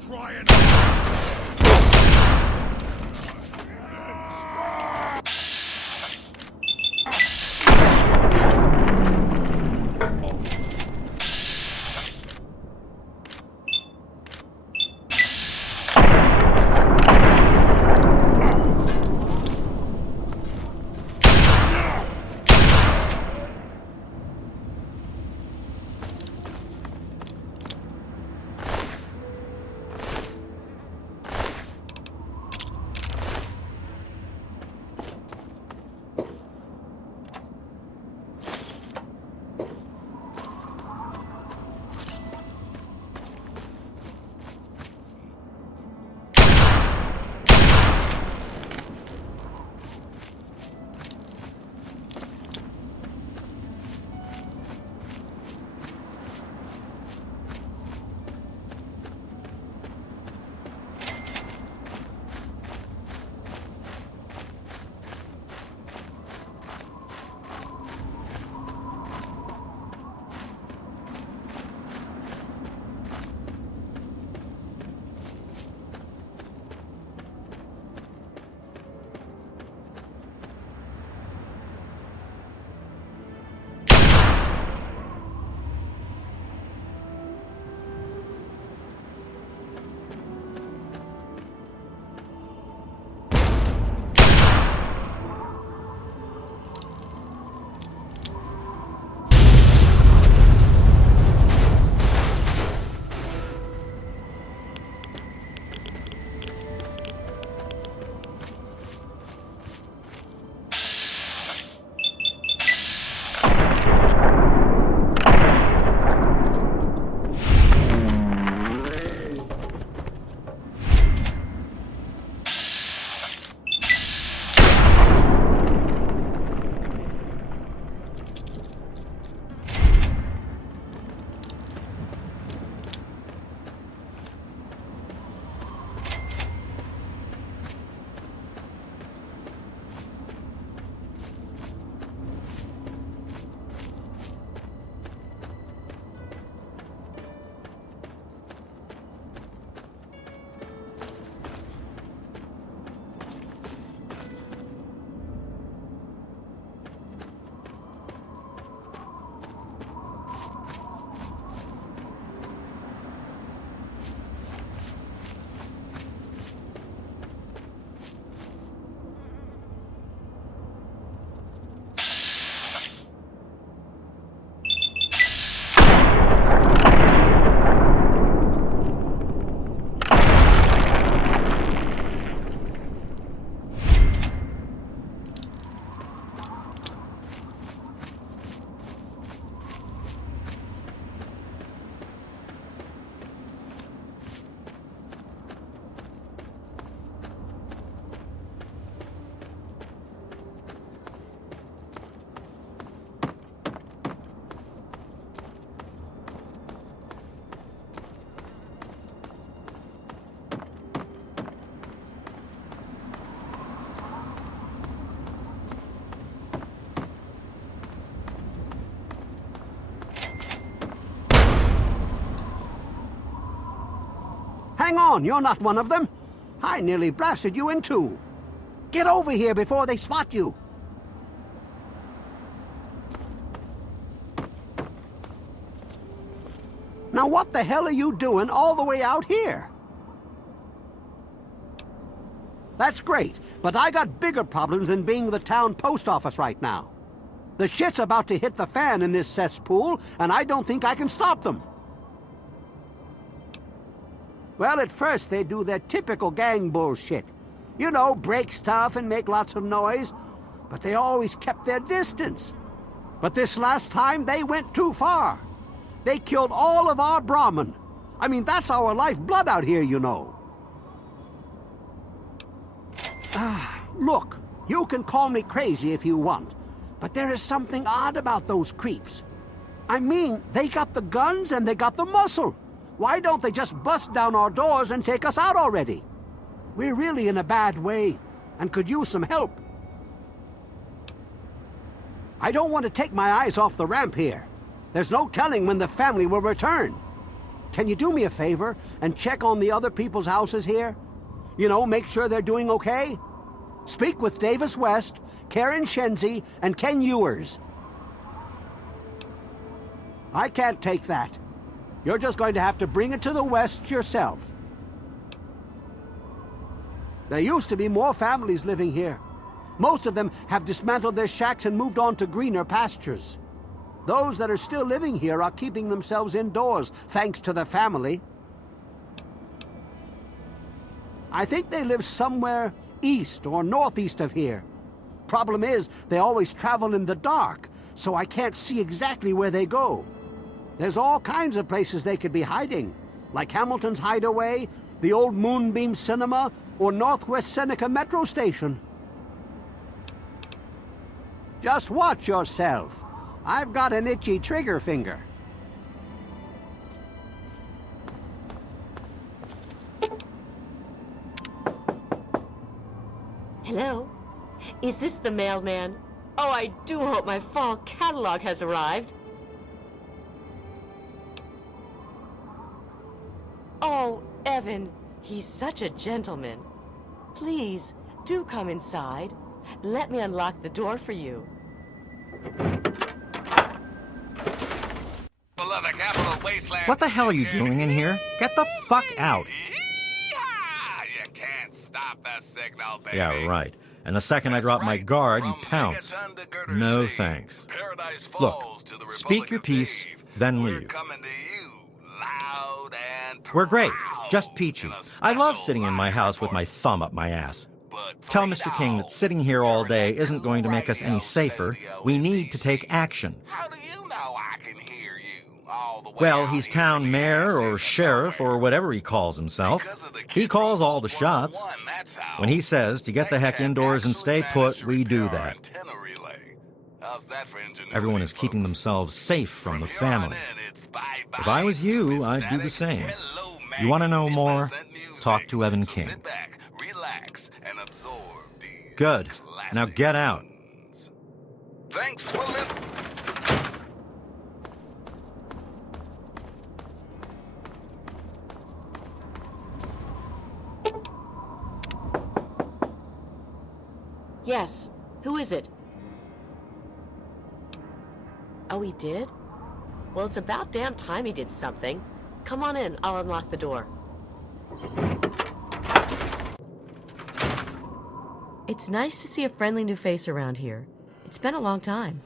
Try and... hang on, you're not one of them. I nearly blasted you in two. Get over here before they spot you. Now what the hell are you doing all the way out here? That's great, but I got bigger problems than being the town post office right now. The shit's about to hit the fan in this cesspool, and I don't think I can stop them. Well, at first they do their typical gang bullshit. You know, break stuff and make lots of noise, but they always kept their distance. But this last time, they went too far. They killed all of our Brahmin. I mean, that's our lifeblood out here, you know. Look, you can call me crazy if you want, but there is something odd about those creeps. I mean, they got the guns and they got the muscle. Why don't they just bust down our doors and take us out already? We're really in a bad way and could use some help. I don't want to take my eyes off the ramp here. There's no telling when the family will return. Can you do me a favor and check on the other people's houses here? You know, make sure they're doing okay? Speak with Davis West, Karen Shenzi, and Ken Ewers. I can't take that. You're just going to have to bring it to the West yourself. There used to be more families living here. Most of them have dismantled their shacks and moved on to greener pastures. Those that are still living here are keeping themselves indoors, thanks to the family. I think they live somewhere east or northeast of here. Problem is, they always travel in the dark, so I can't see exactly where they go. There's all kinds of places they could be hiding, like Hamilton's Hideaway, the old Moonbeam Cinema, or Northwest Seneca Metro Station. Just watch yourself. I've got an itchy trigger finger. Hello? Is this the mailman? Oh, I do hope my fall catalog has arrived. Oh, Evan, he's such a gentleman. Please, do come inside. Let me unlock the door for you. What the hell are you doing in here? Get the fuck out. You can't stop the signal, baby. Yeah, right. And the second I drop my guard, you pounce. No thanks. Look, speak your piece, then leave. We're great, just peachy. I love sitting in my house with my thumb up my ass. Tell Mr. King that sitting here all day isn't going to make us any safer. We need to take action. How do you know I can hear you all the way Well, out he's here town in the mayor or intersection sheriff somewhere? or whatever he calls himself. He calls all the shots. That's how. When he says to get the heck indoors and stay put, we do that. Everyone is keeping themselves safe from the family. If I was you, I'd do the same. You want to know more? Talk to Evan King. Sit back, relax, and absorb these Good. Now get out. tunes. Thanks for listening. Yes. Who is it? Oh, he did? Well, it's about damn time he did something. Come on in. I'll unlock the door. It's nice to see a friendly new face around here. It's been a long time.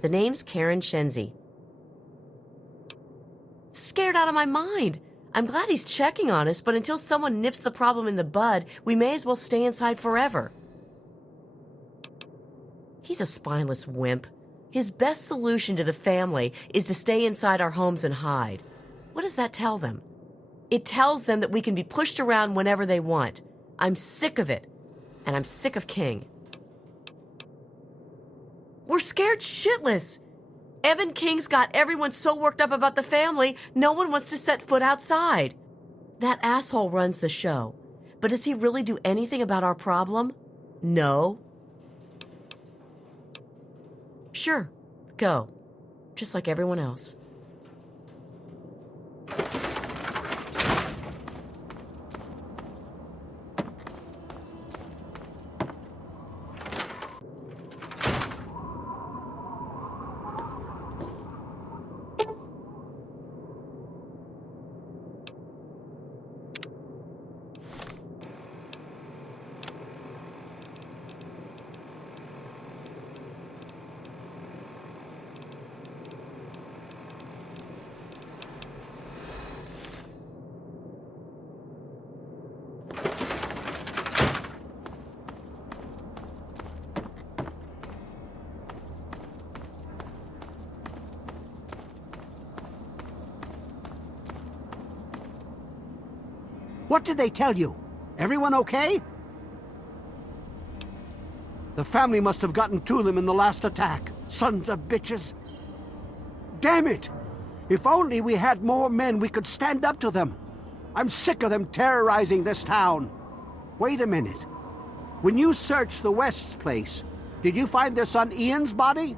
The name's Karen Shenzi. Scared out of my mind. I'm glad he's checking on us, but until someone nips the problem in the bud, we may as well stay inside forever. He's a spineless wimp. His best solution to the family is to stay inside our homes and hide. What does that tell them? It tells them that we can be pushed around whenever they want. I'm sick of it. And I'm sick of King. We're scared shitless. Evan King's got everyone so worked up about the family, no one wants to set foot outside. That asshole runs the show. But does he really do anything about our problem? No. Sure, go. Just like everyone else. What did they tell you? Everyone okay? The family must have gotten to them in the last attack. Sons of bitches. Damn it! If only we had more men, we could stand up to them. I'm sick of them terrorizing this town. Wait a minute. When you searched the West's place, did you find their son Ian's body?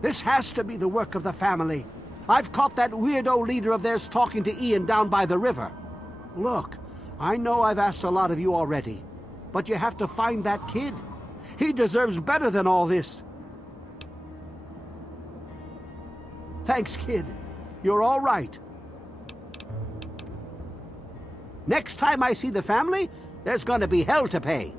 This has to be the work of the family. I've caught that weirdo leader of theirs talking to Ian down by the river. Look, I know I've asked a lot of you already, but you have to find that kid. He deserves better than all this. Thanks, kid. You're all right. Next time I see the family, there's gonna be hell to pay.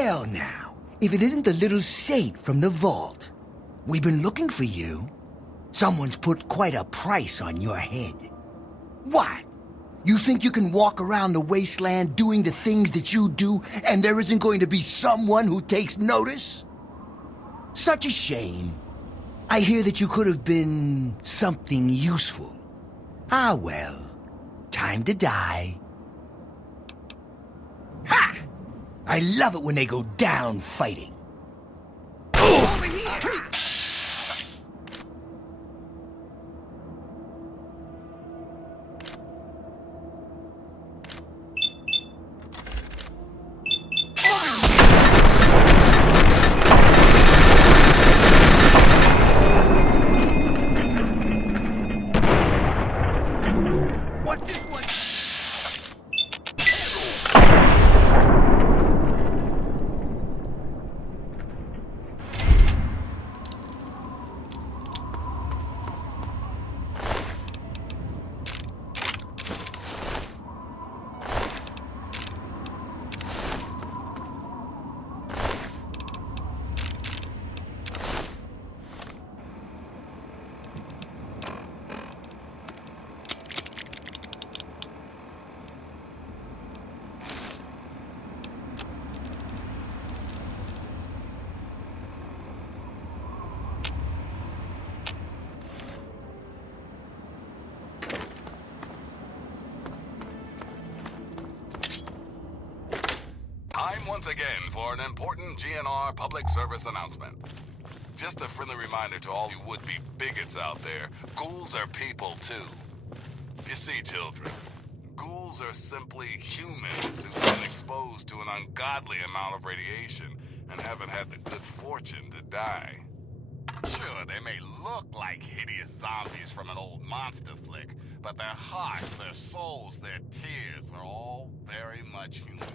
Well now, if it isn't the little saint from the vault. We've been looking for you. Someone's put quite a price on your head. What? You think you can walk around the wasteland doing the things that you do, and there isn't going to be someone who takes notice? Such a shame. I hear that you could have been something useful. Ah well, time to die. Ha! I love it when they go down fighting. Over here! Time once again for an important GNR public service announcement. Just a friendly reminder to all you would-be bigots out there, ghouls are people too. You see, children, ghouls are simply humans who've been exposed to an ungodly amount of radiation and haven't had the good fortune to die. Sure, they may look like hideous zombies from an old monster flick, but their hearts, their souls, their tears are all very much human.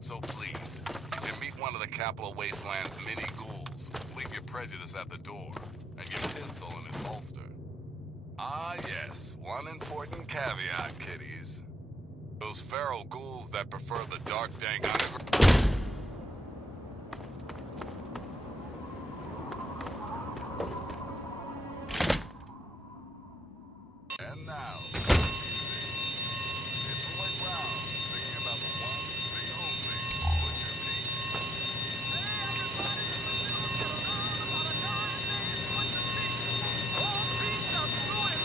So please, if you meet one of the Capital Wasteland's many ghouls, leave your prejudice at the door, and your pistol in its holster. Ah yes, one important caveat, kiddies. Those feral ghouls that prefer the dark, dank underground... And now, it's Roy Brown singing about the one, the only Butcher Pete. Hey everybody, about a guy named Butcher Pete. All Pete up through and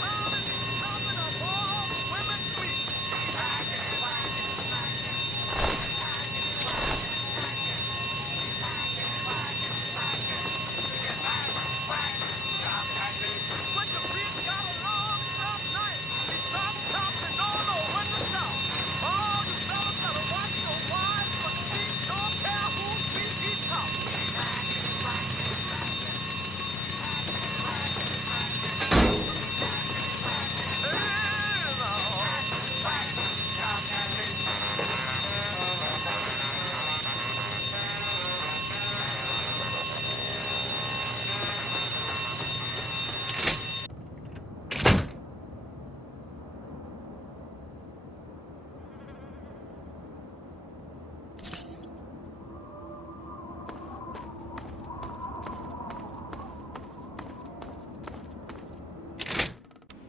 pound and he's chopping up all women's meat. Butcher Pete got a long, sharp knife. He chops and don't know when to stop. All you fellas better watch your wives, but Pete don't care whose feet he chops.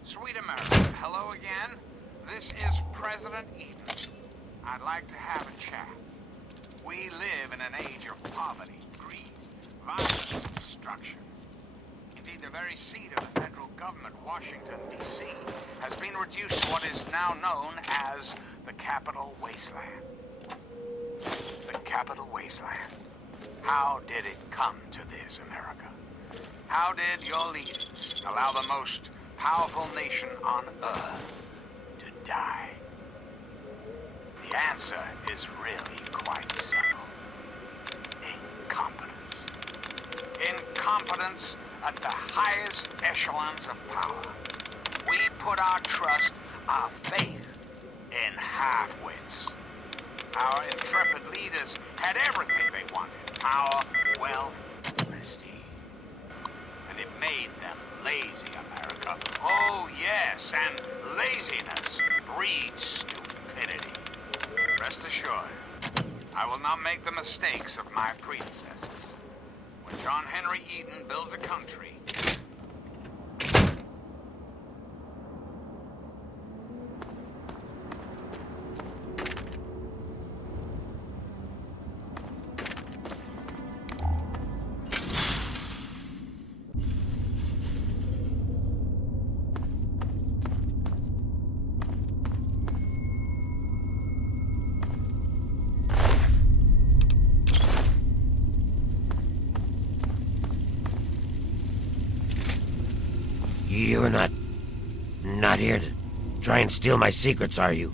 Sweet America, hello again. This is President Eden. I'd like to have a chat. We live in an age of poverty, greed, violence, and destruction. Indeed, the very seat of the federal government, Washington, D.C., has been reduced to what is now known as the Capital Wasteland. The Capital Wasteland. How did it come to this, America? How did your leaders allow the most powerful nation on Earth to die? The answer is really quite simple. Incompetence. Incompetence at the highest echelons of power. We put our trust, our faith in half-wits. Our intrepid leaders had everything they wanted. Power, wealth, prestige. And it made them lazy, America. Oh, yes, and laziness breeds stupidity. Rest assured, I will not make the mistakes of my predecessors. When John Henry Eden builds a country, You're not here to try and steal my secrets, are you?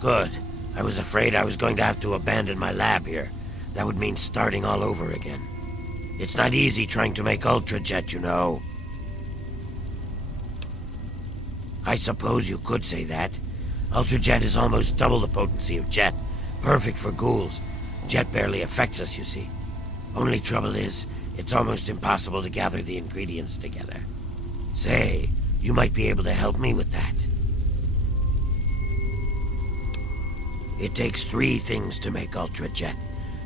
Good. I was afraid I was going to have to abandon my lab here. That would mean starting all over again. It's not easy trying to make Ultrajet, you know. I suppose you could say that. Ultrajet is almost double the potency of Jet. Perfect for ghouls. Jet barely affects us, you see. Only trouble is, it's almost impossible to gather the ingredients together. Say, you might be able to help me with that. It takes 3 things to make Ultrajet.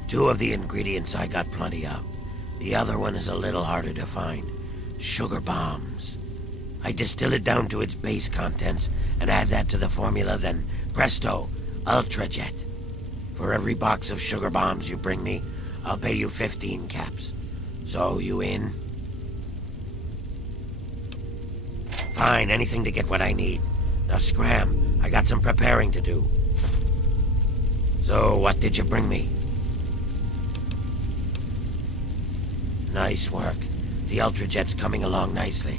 2 of the ingredients I got plenty of. The other one is a little harder to find. Sugar bombs. I distill it down to its base contents and add that to the formula, then presto, Ultrajet. For every box of sugar bombs you bring me, I'll pay you 15 caps. So, you in? Fine, anything to get what I need. Now scram, I got some preparing to do. So, what did you bring me? Nice work. The Ultrajet's coming along nicely.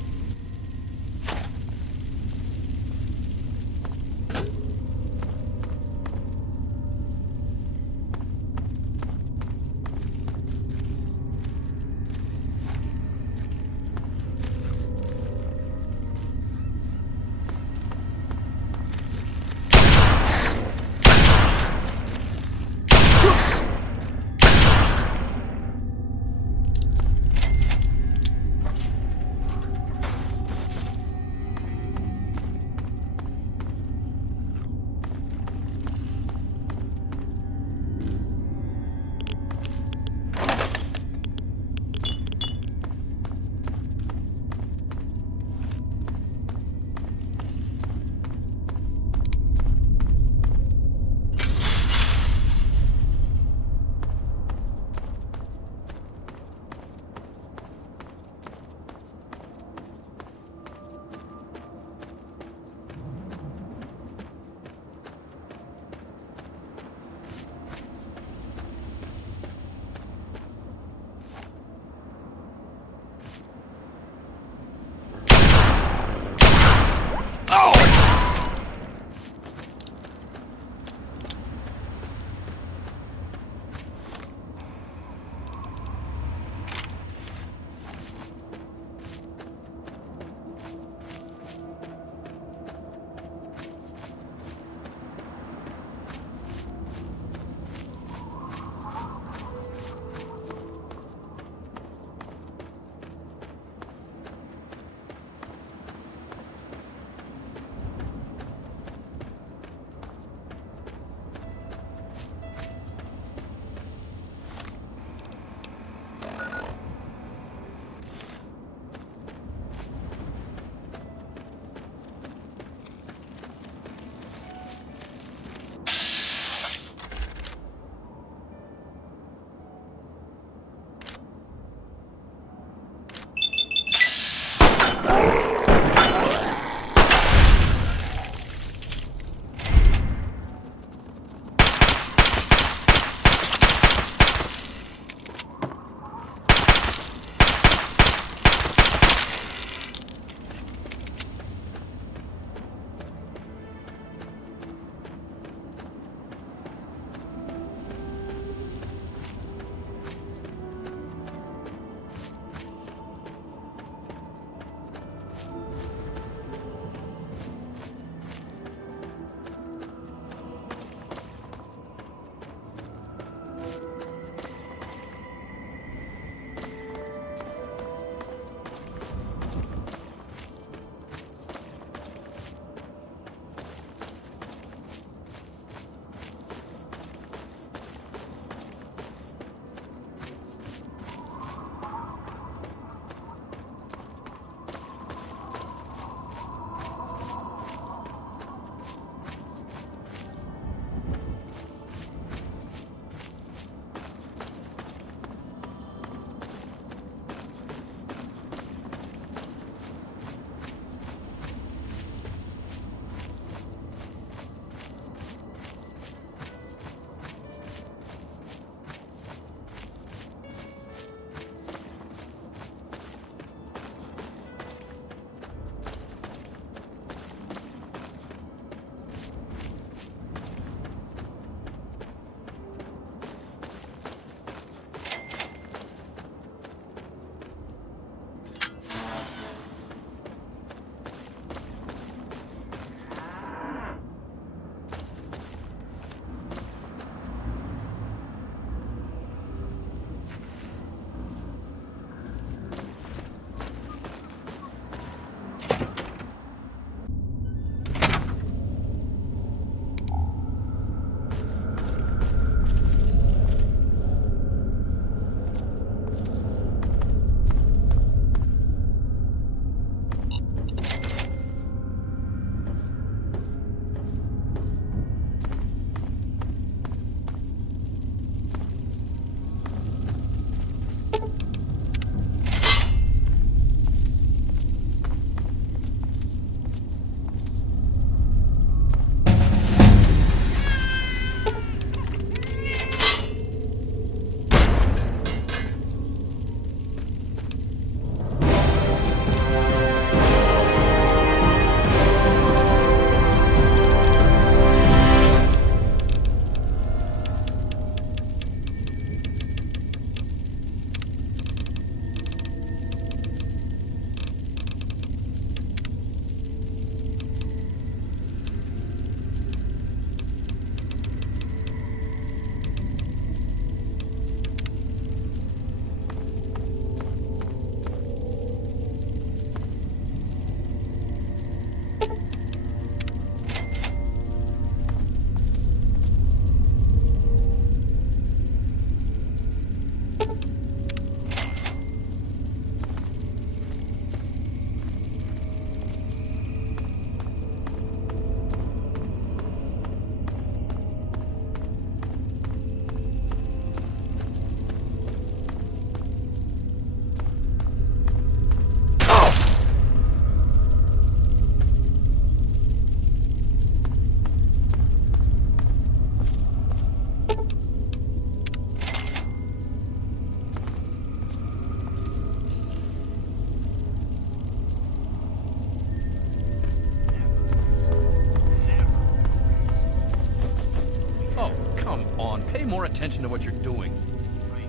more attention to what you're doing.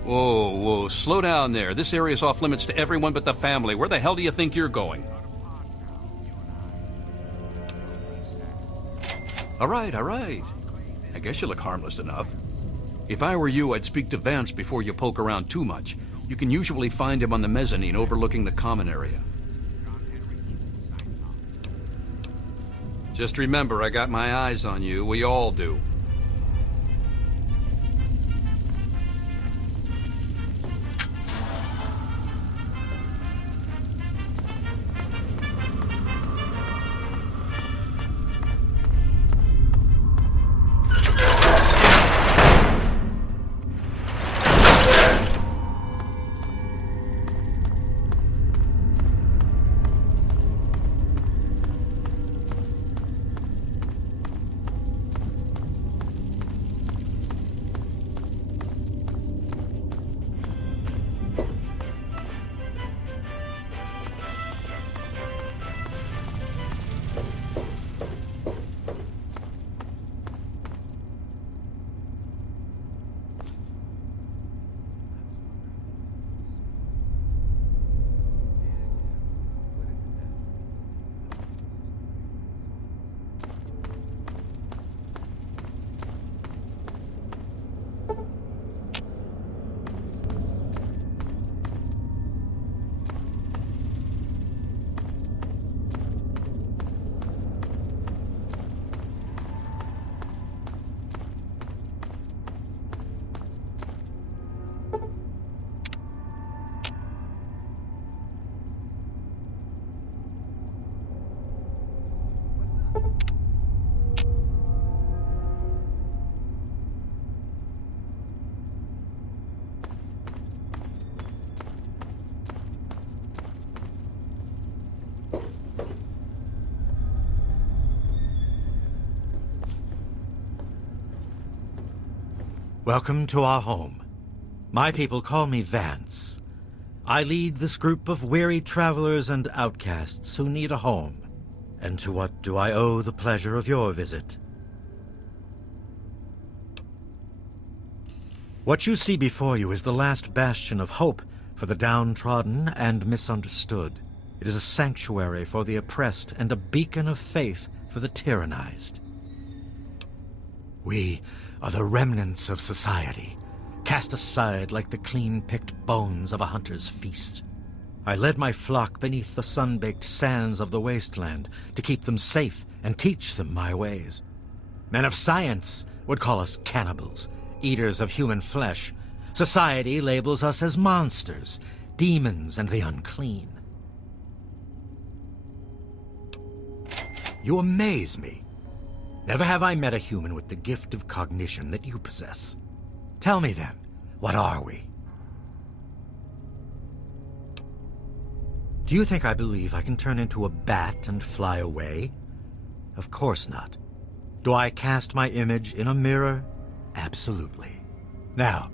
Whoa, slow down there. This area's off limits to everyone but the family. Where the hell do you think you're going? All right. I guess you look harmless enough. If I were you, I'd speak to Vance before you poke around too much. You can usually find him on the mezzanine overlooking the common area. Just remember, I got my eyes on you. We all do. Welcome to our home. My people call me Vance. I lead this group of weary travelers and outcasts who need a home. And to what do I owe the pleasure of your visit? What you see before you is the last bastion of hope for the downtrodden and misunderstood. It is a sanctuary for the oppressed and a beacon of faith for the tyrannized. We are the remnants of society, cast aside like the clean-picked bones of a hunter's feast. I led my flock beneath the sun-baked sands of the wasteland to keep them safe and teach them my ways. Men of science would call us cannibals, eaters of human flesh. Society labels us as monsters, demons, and the unclean. You amaze me. Never have I met a human with the gift of cognition that you possess. Tell me then, what are we? Do you think I believe I can turn into a bat and fly away? Of course not. Do I cast my image in a mirror? Absolutely. Now,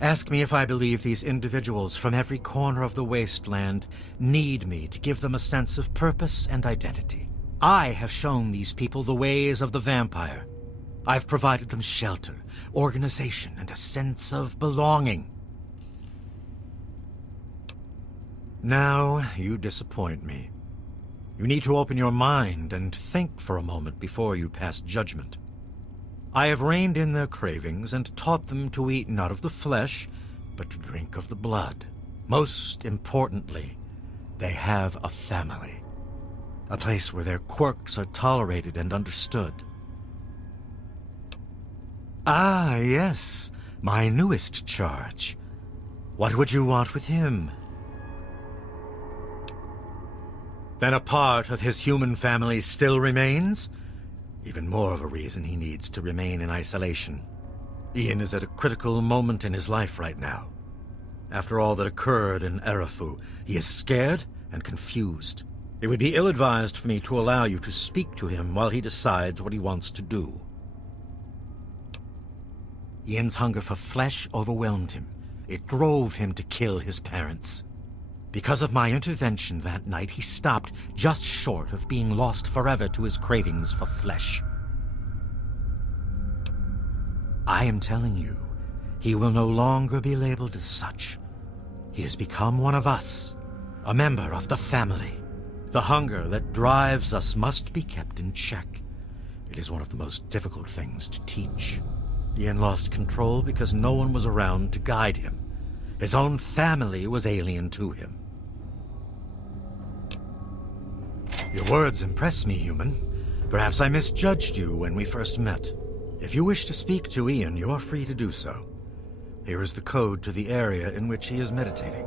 ask me if I believe these individuals from every corner of the wasteland need me to give them a sense of purpose and identity. I have shown these people the ways of the vampire. I've provided them shelter, organization, and a sense of belonging. Now, you disappoint me. You need to open your mind and think for a moment before you pass judgment. I have reined in their cravings and taught them to eat not of the flesh, but to drink of the blood. Most importantly, they have a family. A place where their quirks are tolerated and understood. Ah, yes, my newest charge. What would you want with him? Then a part of his human family still remains? Even more of a reason he needs to remain in isolation. Ian is at a critical moment in his life right now. After all that occurred in Arefu, he is scared and confused. It would be ill-advised for me to allow you to speak to him while he decides what he wants to do. Ian's hunger for flesh overwhelmed him. It drove him to kill his parents. Because of my intervention that night, he stopped just short of being lost forever to his cravings for flesh. I am telling you, he will no longer be labeled as such. He has become one of us, a member of the family. The hunger that drives us must be kept in check. It is one of the most difficult things to teach. Ian lost control because no one was around to guide him. His own family was alien to him. Your words impress me, human. Perhaps I misjudged you when we first met. If you wish to speak to Ian, you are free to do so. Here is the code to the area in which he is meditating.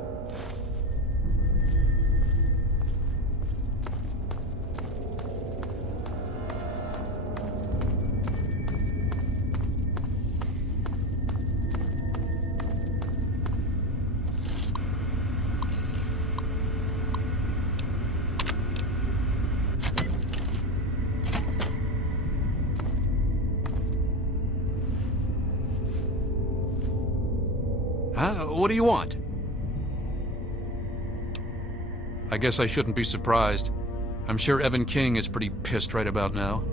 What do you want? I guess I shouldn't be surprised. I'm sure Evan King is pretty pissed right about now.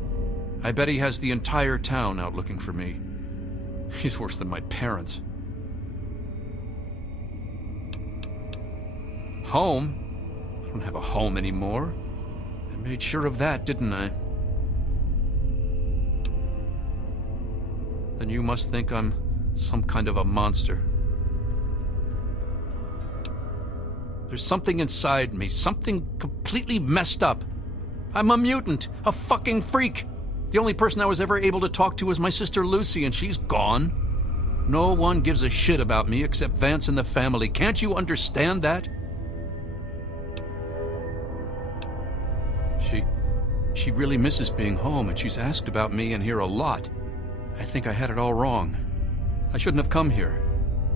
I bet he has the entire town out looking for me. He's worse than my parents. Home? I don't have a home anymore. I made sure of that, didn't I? Then you must think I'm some kind of a monster. There's something inside me, something completely messed up. I'm a mutant, a fucking freak. The only person I was ever able to talk to was my sister Lucy, and she's gone. No one gives a shit about me except Vance and the family. Can't you understand that? She really misses being home, and she's asked about me in here a lot. I think I had it all wrong. I shouldn't have come here.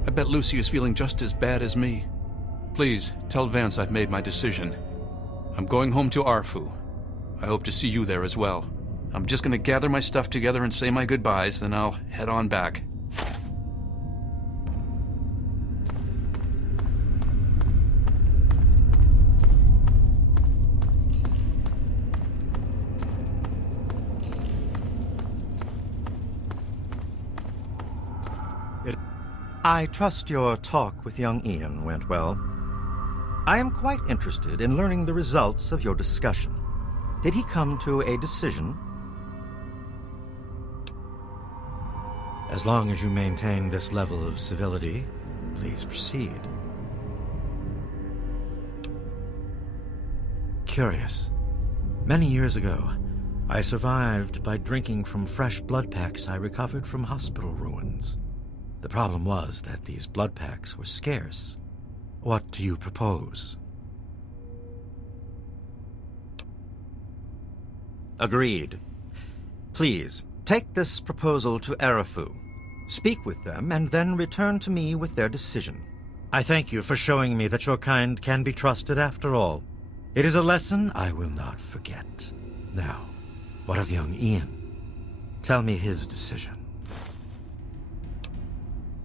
I bet Lucy is feeling just as bad as me. Please, tell Vance I've made my decision. I'm going home to Arefu. I hope to see you there as well. I'm just gonna gather my stuff together and say my goodbyes, then I'll head on back. I trust your talk with young Ian went well. I am quite interested in learning the results of your discussion. Did he come to a decision? As long as you maintain this level of civility, please proceed. Curious. Many years ago, I survived by drinking from fresh blood packs I recovered from hospital ruins. The problem was that these blood packs were scarce. What do you propose? Agreed. Please, take this proposal to Arefu. Speak with them, and then return to me with their decision. I thank you for showing me that your kind can be trusted after all. It is a lesson I will not forget. Now, what of young Ian? Tell me his decision.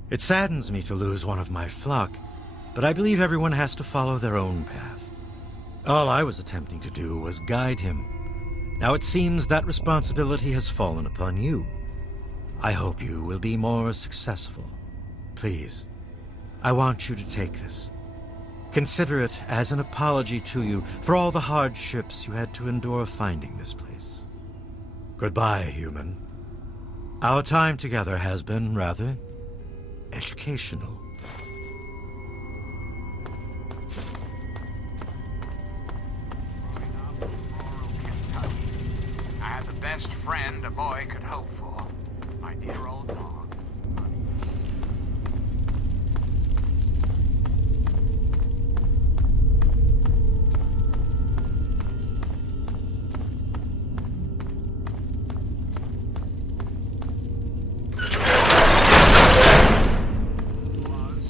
It saddens me to lose one of my flock, but I believe everyone has to follow their own path. All I was attempting to do was guide him. Now it seems that responsibility has fallen upon you. I hope you will be more successful. Please, I want you to take this. Consider it as an apology to you for all the hardships you had to endure finding this place. Goodbye, human. Our time together has been rather educational. I had the best friend a boy could hope for. My dear old dog. Was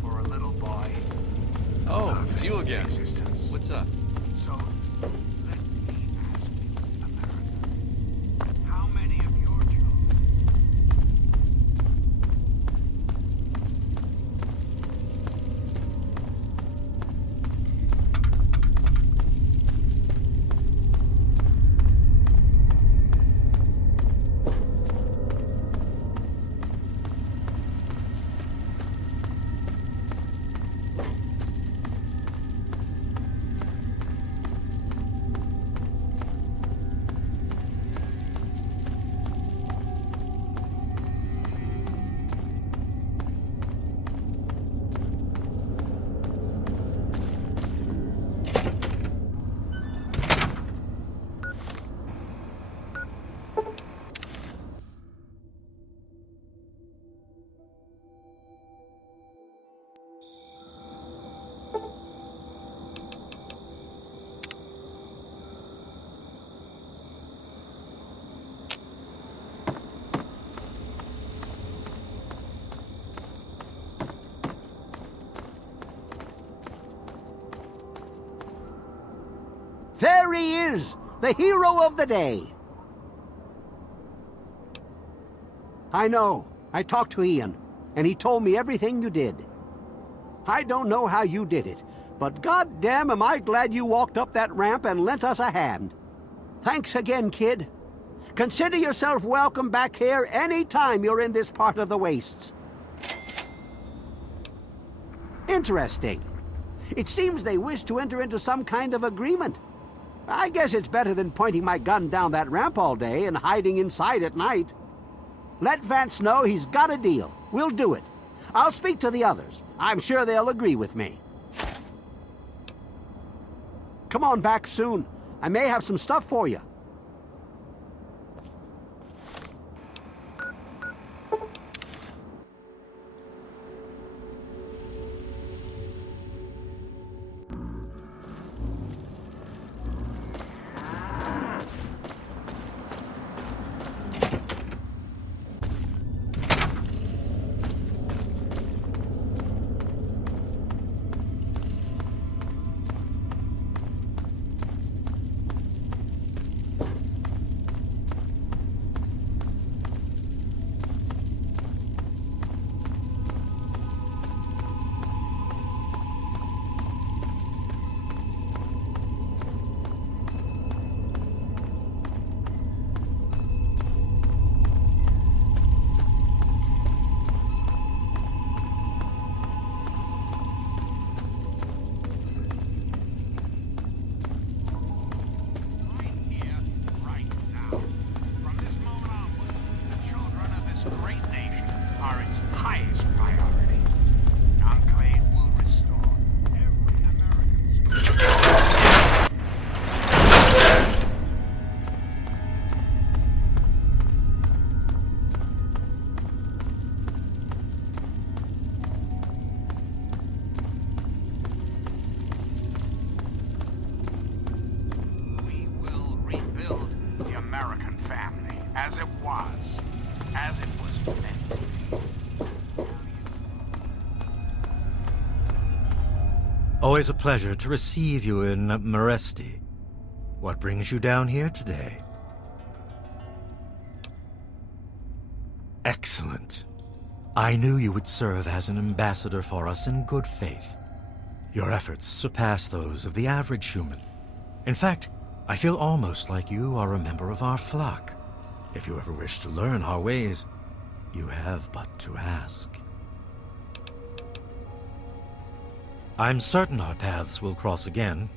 for a little boy. Oh, it's you again. Existence. What's up? So, let me ask you, America, how many of your children? There he is, the hero of the day. I know. I talked to Ian, and he told me everything you did. I don't know how you did it, but goddamn am I glad you walked up that ramp and lent us a hand. Thanks again, kid. Consider yourself welcome back here any time you're in this part of the wastes. Interesting. It seems they wish to enter into some kind of agreement. I guess it's better than pointing my gun down that ramp all day and hiding inside at night. Let Vance know he's got a deal. We'll do it. I'll speak to the others. I'm sure they'll agree with me. Come on back soon. I may have some stuff for you. Always a pleasure to receive you in Meresti. What brings you down here today? Excellent. I knew you would serve as an ambassador for us in good faith. Your efforts surpass those of the average human. In fact, I feel almost like you are a member of our flock. If you ever wish to learn our ways, you have but to ask. I'm certain our paths will cross again.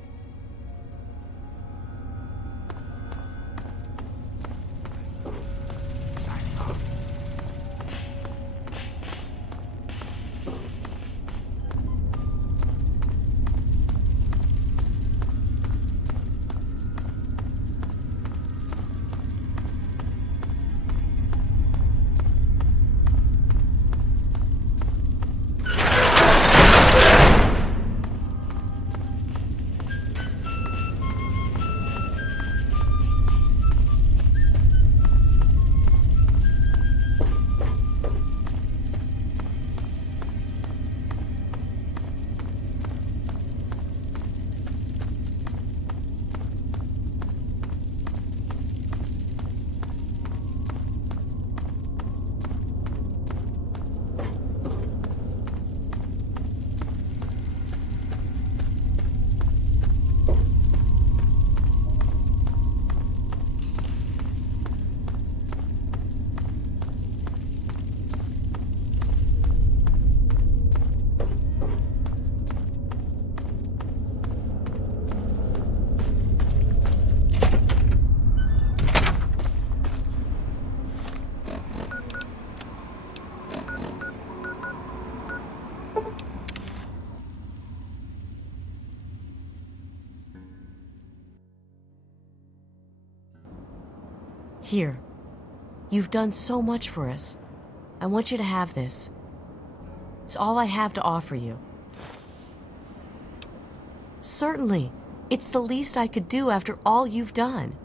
Here. You've done so much for us. I want you to have this. It's all I have to offer you. Certainly. It's the least I could do after all you've done.